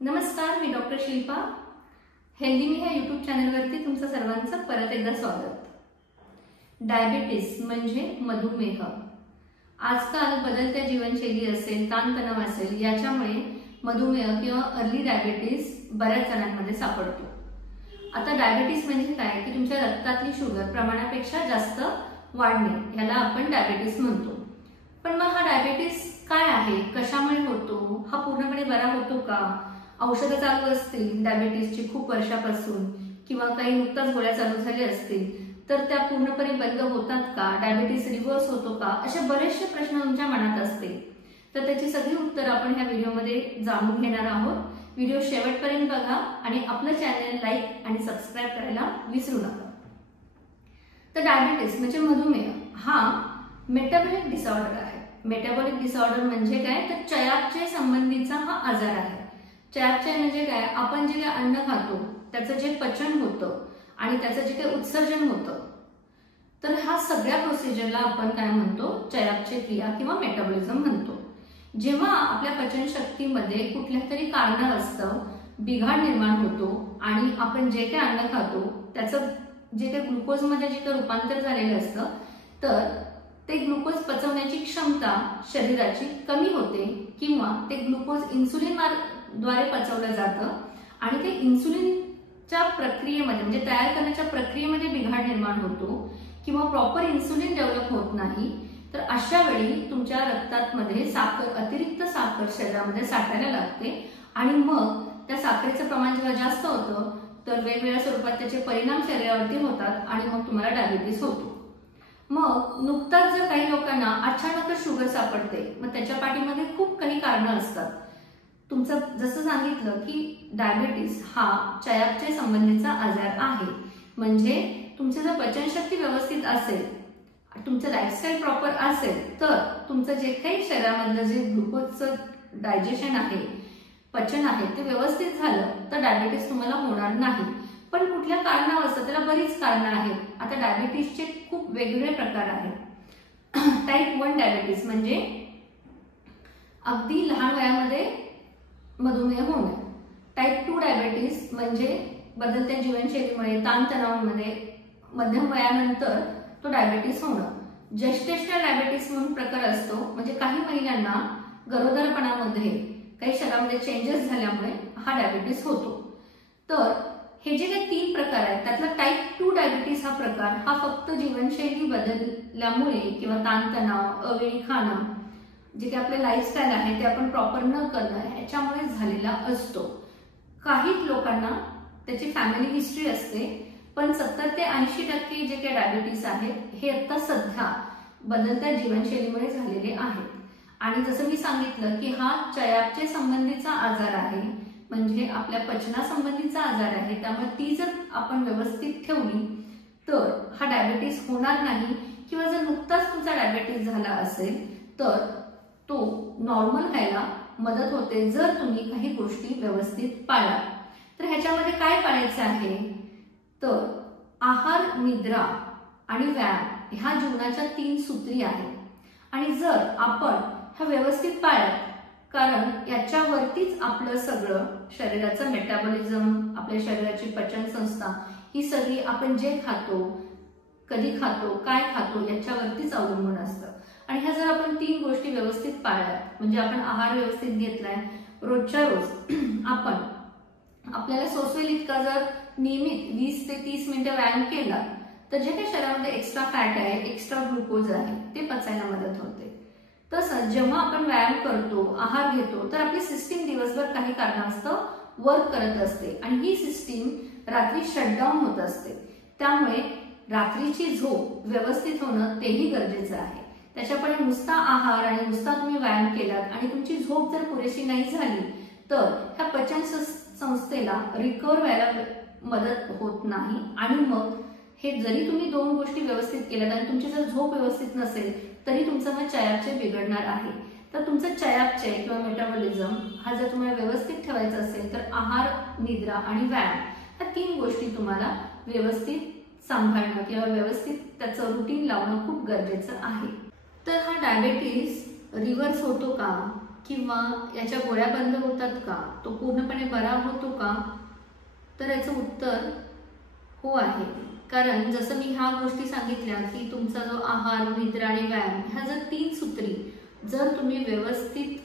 नमस्कार, मी doctor Shilpa. Healthy मी ह्या YouTube चॅनलवरती तुमचं सर्वांचं परत एकदा स्वागत। डायबिटीस म्हणजे मधुमेह आजकाल बदलत्या जीवनशैली असेल, ताणतणाव असेल, याच्यामुळे मधुमेह किंवा अर्ली डायबिटीस बऱ्याच जणांमध्ये सापडतो। आता डायबिटीस म्हणजे काय की तुमच्या रक्तातली शुगर प्रमाणापेक्षा जास्त वाढणे, याला आपण डायबिटीस म्हणतो। पण मग हा डायबिटीस काय आहे, कशामुळे होतो, हा पूर्णपणे बरा होतो का? औषधं चालू असतील डायबिटीसची खूप वर्षापासून किंवा काही नुकताच गोळ्या चालू झाल्या असतील तर त्या पूर्णपणे बंद होतात का? डायबिटीस रिव्हर्स होतो का? असे बरेचसे प्रश्न तुमच्या मनात असतील। तर त्याची सगळी उत्तरं आपण ह्या व्हिडिओमध्ये जाणून घेणार आहोत। व्हिडिओ शेवटपर्यंत बघा आणि आपलं चॅनल लाईक आणि सबस्क्राईब करायला विसरू नका। तर डायबिटीस म्हणजे मधुमेह हा मेटाबॉलिक डिसऑर्डर आहे। मेटाबॉलिक डिसऑर्डर म्हणजे काय तर चयापचय संबंधीचा हा आजार आहे। चयापचय म्हणजे काय? आपण जे अन्न खातो त्याचं जे पचन होतं आणि त्याचं जे काही उत्सर्जन होतं, तर हा सगळ्या प्रोसिजरला आपण काय म्हणतो? चयापचय क्रिया किंवा मेटाबॉलिझम म्हणतो। जेव्हा आपल्या पचनशक्तीमध्ये कुठल्या तरी कारणास्तव बिघाड निर्माण होतो आणि आपण जे काही अन्न खातो त्याचं जे काही ग्लुकोजमध्ये जे काही रूपांतर झालेलं असतं, तर ते ग्लुकोज पचवण्याची क्षमता शरीराची कमी होते किंवा ते ग्लुकोज इन्सुलिन द्वारे पचवलं जातं आणि ते इन्सुलिनच्या प्रक्रियेमध्ये म्हणजे तयार करण्याच्या प्रक्रियेमध्ये बिघाड निर्माण होतो किंवा प्रॉपर इन्सुलिन डेव्हलप होत नाही। तर अशा वेळी तुमच्या रक्तामध्ये साखर, अतिरिक्त साखर शरीरामध्ये साठायला लागते आणि मग त्या साखरेचं प्रमाण जेव्हा जास्त होतं तर वेगवेगळ्या स्वरूपात त्याचे परिणाम शरीरावरती होतात आणि मग तुम्हाला डायबिटीस होतो। मग नुकताच जर काही लोकांना अचानकच शुगर सापडते, मग त्याच्या पाठीमध्ये खूप काही कारणं असतात। तुमचं जसं सांगितलं की डायबिटीस हा चयापचय संबंधीचा आजार आहे, म्हणजे तुमची जर पचनशक्ती व्यवस्थित असेल, तुमचं लाईफस्टाईल प्रॉपर असेल, तर तुमचं जे काही शरीरामधलं जे ग्लुकोजचं डायजेशन आहे, पचन आहे, ते व्यवस्थित झालं तर डायबिटीस तुम्हाला होणार नाही। पण कुठल्या कारणावरून? त्याला बरीच कारणं आहेत। आता डायबिटीसचे खूप वेगवेगळे प्रकार आहेत। टाईप 1 डायबिटीस म्हणजे अगदी लहान वयामध्ये मधुमेह होणे। टाईप 2 डायबिटीस म्हणजे बदलत्या जीवनशैलीमुळे, ताणतणावामुळे मध्यम वयानंतर तो डायबिटीस होणं। जेस्टेशनल डायबिटीस म्हणून प्रकार असतो, म्हणजे काही महिलांना गरोदरपणामध्ये काही शरीरामध्ये चेंजेस झाल्यामुळे हा डायबिटीस होतो। तर हे जे काही 3 प्रकार आहेत त्यातला टाईप 2 डायबिटीस हा प्रकार हा फक्त जीवनशैली बदलल्यामुळे किंवा ताणतणाव, अवेळी खाणं, जे काही आपले लाईफस्टाईल आहे ते आपण प्रॉपर न करणं ह्याच्यामुळे झालेला असतो। काही लोकांना त्याची फॅमिली हिस्ट्री असते, पण 70 ते 80% जे काही डायबिटीस आहे हे आता सध्या बदलत्या जीवनशैलीमुळे झालेले आहेत। आणि जसं मी सांगितलं की हा चयापचय संबंधीचा आजार आहे, म्हणजे आपल्या पचनासंबंधीचा आजार आहे। त्यामुळे ती जर आपण व्यवस्थित ठेवली तर हा डायबिटीस होणार नाही, किंवा जर नुकताच तुमचा डायबिटीस झाला असेल तर तो नॉर्मल व्हायला मदत होते जर तुम्ही काही गोष्टी व्यवस्थित पाळल्या। तर ह्याच्यामध्ये काय पाळायचं आहे? तर आहार, निद्रा आणि व्यायाम ह्या जीवनाच्या 3 सूत्री आहेत आणि जर आपण ह्या व्यवस्थित पाळल्या, कारण याच्यावरतीच आपलं सगळं शरीराचं मेटाबॉलिझम, आपल्या शरीराची पचन संस्था ही सगळी आपण जे खातो, कधी खातो, काय खातो याच्यावरतीच अवलंबून असतं। आणि ह्या जर आपण 3 गोष्टी व्यवस्थित पाळल्या, म्हणजे आपण आहार व्यवस्थित घेतलाय, रोजच्या रोज आपण आपल्याला सोसवेल इतका जर नियमित 20 ते 30 मिनिटं व्यायाम केला तर जे काही शरीरामध्ये एक्स्ट्रा फॅट आहे, एक्स्ट्रा ग्लुकोज आहे ते पचायला मदत होते। तसंच जेव्हा आपण व्यायाम करतो, आहार घेतो, तर आपली सिस्टीम दिवसभर काही कारणास्तव वर्क करत असते आणि ही सिस्टीम रात्री शटडाऊन होत असते। त्यामुळे रात्रीची झोप व्यवस्थित होणं तेही गरजेचं आहे। त्याच्यापुढे नुसता आहार आणि नुसता तुम्ही व्यायाम केलात आणि तुमची झोप जर पुरेशी नाही झाली तर ह्या पचन संस्थेला रिकव्हर व्हायला मदत होत नाही आणि मग हे जरी तुम्ही 2 गोष्टी व्यवस्थित केल्यात आणि तुमची जर झोप व्यवस्थित नसेल तरी तुमचं मग चयापचय बिघडणार आहे। तर तुमचं चयापचय किंवा मेटाबॉलिझम हा जर तुम्हाला व्यवस्थित ठेवायचा असेल तर आहार, निद्रा आणि व्यायाम ह्या 3 गोष्टी तुम्हाला व्यवस्थित सांभाळणं किंवा व्यवस्थित त्याचं रुटीन लावणं खूप गरजेचं आहे। तर हा डायबिटीस रिव्हर्स होतो का? किंवा याच्या गोळ्या बंद होतात का, तो पूर्णपणे बरा होतो का, तर याचं उत्तर हो आहे. कारण जसं मी ह्या गोष्टी सांगितल्या की तुमचा जो आहार, निद्रा आणि व्यायाम ह्या जर 3 सूत्री जर तुम्ही व्यवस्थित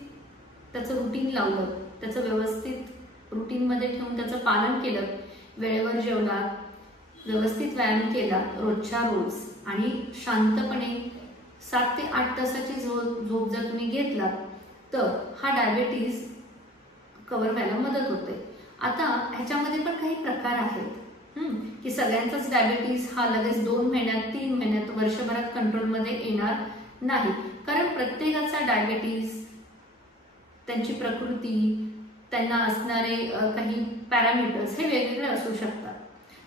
त्याचं रुटीन लावलं, त्याचं व्यवस्थित रुटीनमध्ये ठेवून त्याचं पालन केलं, वेळेवर जेवलात, व्यवस्थित व्यायाम केला रोजच्या रोज आणि शांतपणे 7 ते 8 तासाची झोप जर तुम्ही घेतलात तर हा डायबिटीज कव्हर व्हायला मदत होते. आता ह्याच्यामध्ये पण काही प्रकार आहेत की सगळ्यांचाच डायबिटीज हा लगेच 2 महिन्यात, 3 महिन्यात, वर्षभरात कंट्रोलमध्ये येणार नाही. कारण प्रत्येकाचा डायबिटीज, त्यांची प्रकृती, त्यांना असणारे काही पॅरामीटर्स हे वेगवेगळे असू शकतात.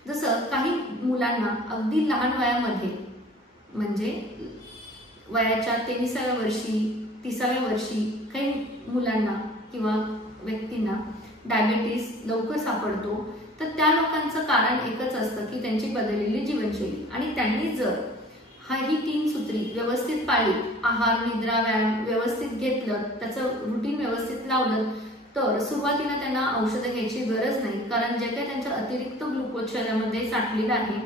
जसं काही मुलांना अगदी लहान वयामध्ये म्हणजे वयाच्या 23व्या वर्षी, 30व्या वर्षी काही मुलांना किंवा व्यक्तींना डायबिटीस लवकर सापडतो. तर त्या लोकांचं कारण एकच असतं की त्यांची बदललेली जीवनशैली आणि त्यांनी जर ही 3 सूत्री व्यवस्थित पाळली, आहार, निद्रा, व्यायाम व्यवस्थित घेतलं, त्याचं रुटीन व्यवस्थित लावलं तर सुरुवातीला त्यांना औषधं घ्यायची गरज नाही. कारण जे काही त्यांच्या अतिरिक्त ग्लुकोज शरीरामध्ये साठलेलं आहे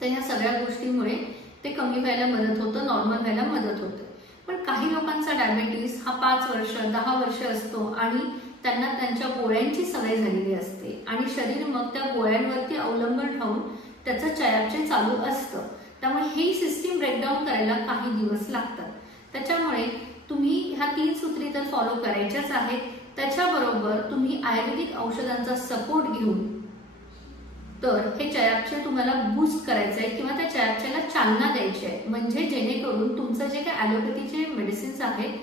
तर ह्या सगळ्या गोष्टीमुळे ते कमी व्हायला मदत होतं, नॉर्मल व्हायला मदत होते. पण काही लोकांचा डायबिटीस हा 5 वर्ष, 10 वर्ष असतो आणि त्यांना त्यांच्या गोळ्यांची सवय झालेली असते आणि शरीर मग त्या गोळ्यांवरती अवलंबून राहून त्याचं चयापचय चालू असतं. त्यामुळे ही सिस्टीम ब्रेकडाऊन करायला काही दिवस लागतात. त्याच्यामुळे तुम्ही ह्या 3 सूत्री तर फॉलो करायच्याच आहेत. त्याच्याबरोबर तुम्ही आयुर्वेदिक औषधांचा सपोर्ट घेऊन तर हे चयापचय तुम्हाला बूस्ट करायचं आहे किंवा त्या चयापचयाला चालना द्यायची आहे. म्हणजे जेणेकरून तुमचं जे काही ॲलोपॅथीचे मेडिसिन्स आहेत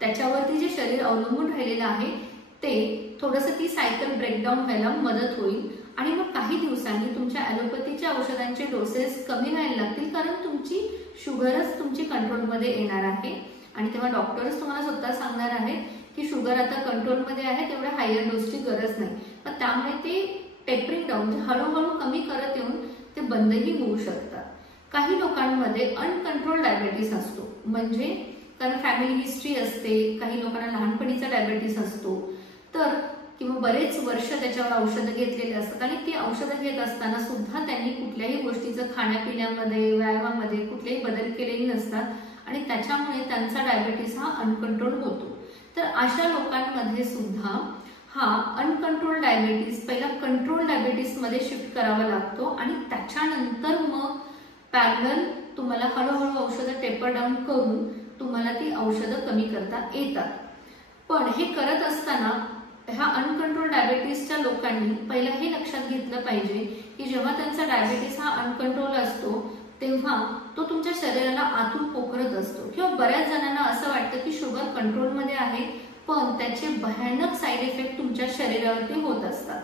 त्याच्यावरती जे शरीर अवलंबून राहिलेलं आहे ते थोडंसं ती सायकल ब्रेकडाऊन व्हायला मदत होईल आणि मग काही दिवसांनी तुमच्या ॲलोपॅथीच्या औषधांचे डोसेस कमी व्हायला लागतील. कारण तुमची शुगरच तुमची कंट्रोलमध्ये येणार आहे आणि तेव्हा डॉक्टर्स तुम्हाला स्वतः सांगणार आहेत की शुगर आता कंट्रोलमध्ये आहे, तेवढ्या हायर डोसची गरज नाही. पण त्यामुळे ते टेपरिंग डाऊन हळूहळू कमी करत येऊन ते बंदही होऊ शकतात. काही लोकांमध्ये अनकंट्रोल डायबिटीस असतो, म्हणजे कारण फॅमिली हिस्ट्री असते, काही लोकांना लहानपणीचा डायबिटीस असतो तर किंवा बरेच वर्ष त्याच्यावर औषधं घेतलेली असतात आणि ती औषधं घेत असताना सुद्धा त्यांनी कुठल्याही गोष्टीचं खाण्यापिण्यामध्ये, व्यायामामध्ये कुठलेही बदल केलेले नसतात आणि त्याच्यामुळे त्यांचा डायबिटीस हा अनकंट्रोल होतो. तर अशा लोकांमध्ये सुद्धा हा अनकंट्रोल डायबिटीस पहिला कंट्रोल डायबिटीसमध्ये शिफ्ट करावा लागतो आणि त्याच्यानंतर मग पॅरलल तुम्हाला हळूहळू औषधं टेपर डाऊन करून तुम्हाला ती औषधं कमी करता येतात. पण हे करत असताना ह्या अनकंट्रोल डायबिटीसच्या लोकांनी पहिला हे लक्षात घेतलं पाहिजे की जेव्हा त्यांचा डायबिटीस हा अनकंट्रोल असतो तेव्हा तो तुमच्या शरीराला आतून पोखरत असतो किंवा बऱ्याच जणांना असं वाटतं की शुगर कंट्रोलमध्ये आहे पण त्याचे भयानक साईड इफेक्ट तुमच्या शरीरावरती होत असतात.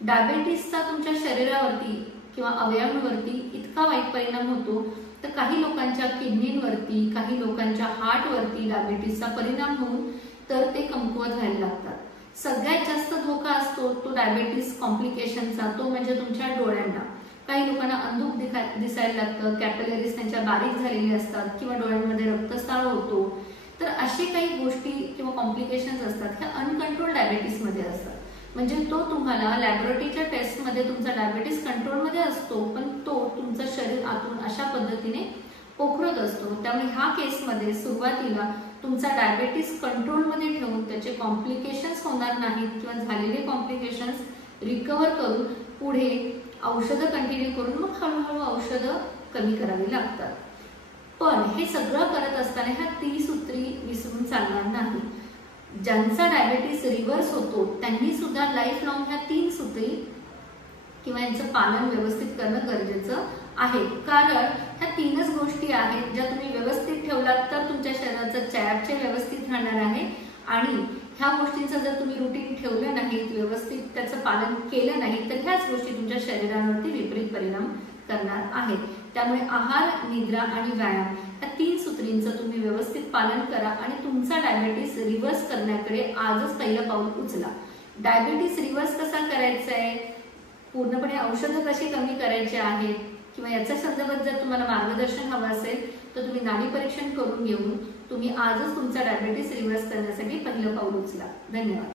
डायबिटीसचा तुमच्या शरीरावरती किंवा अवयवांवरती इतका वाईट परिणाम होतो तर काही लोकांच्या किडनीवरती, काही लोकांच्या हार्टवरती डायबिटीसचा परिणाम होऊन तर ते कमकुवत व्हायला लागतात. सगळ्यात जास्त धोका असतो तो डायबिटीस कॉम्प्लिकेशनचा, तो म्हणजे तुमच्या डोळ्यांना. काही लोकांना अंधुक दिसायला लागतं, कॅपिलरीज त्यांच्या बारीक झालेली असतात किंवा डोळ्यांमध्ये रक्तस्राव होतो. तर असे काही गोष्टी किंवा कॉम्प्लिकेशन्स असतात ह्या अनकंट्रोल डायबिटीसमध्ये असतात. म्हणजे तो तुम्हाला लॅबोरेटरीच्या टेस्टमध्ये तुमचा डायबिटीस कंट्रोलमध्ये असतो पण तो तुमचं शरीर आतून अशा पद्धतीने पोखरत असतो. त्यामुळे ह्या केसमध्ये सुरुवातीला तुमचा डायबिटीस कंट्रोलमध्ये ठेवून त्याचे कॉम्प्लिकेशन्स होणार नाहीत किंवा झालेले कॉम्प्लिकेशन्स रिकव्हर करून पुढे औषधं कंटिन्यू करून मग हळूहळू औषधं कमी करावी लागतात. पण हे सगळं करत असताना ह्या 3 सूत्री विसरून चालणार नाही. ज्यांचा डायबिटीस रिव्हर्स होतो त्यांनी सुद्धा लाईफ लॉंग ह्या 3 सूत्री किंवा यांचं पालन व्यवस्थित करणं गरजेचं आहे. कारण ह्या 3च गोष्टी आहेत ज्या तुम्ही व्यवस्थित ठेवलात तर तुमच्या शरीराचं चयापचय व्यवस्थित राहणार आहे आणि ह्या गोष्टींचं जर तुम्ही रुटीन ठेवलं नाही, व्यवस्थित त्याचं पालन केलं नाही तर ह्याच गोष्टी तुमच्या शरीरावरती विपरीत परिणाम करणार आहेत. त्यामुळे आहार, निद्रा आणि व्यायाम या 3 सूत्रींचं तुम्ही व्यवस्थित पालन करा आणि तुमचा डायबिटीस रिव्हर्स करण्याकडे आजच पहिलं पाऊल उचला. डायबिटीस रिव्हर्स कसा करायचा आहे, पूर्णपणे औषधं कशी कमी करायची आहेत किंवा याच्या संदर्भात जर तुम्हाला मार्गदर्शन हवं असेल तर तुम्ही नाडी परीक्षण करून घेऊन तुम्ही आजच तुमचा डायबिटीस रिव्हर्स करण्यासाठी पहिलं पाऊल उचला. धन्यवाद.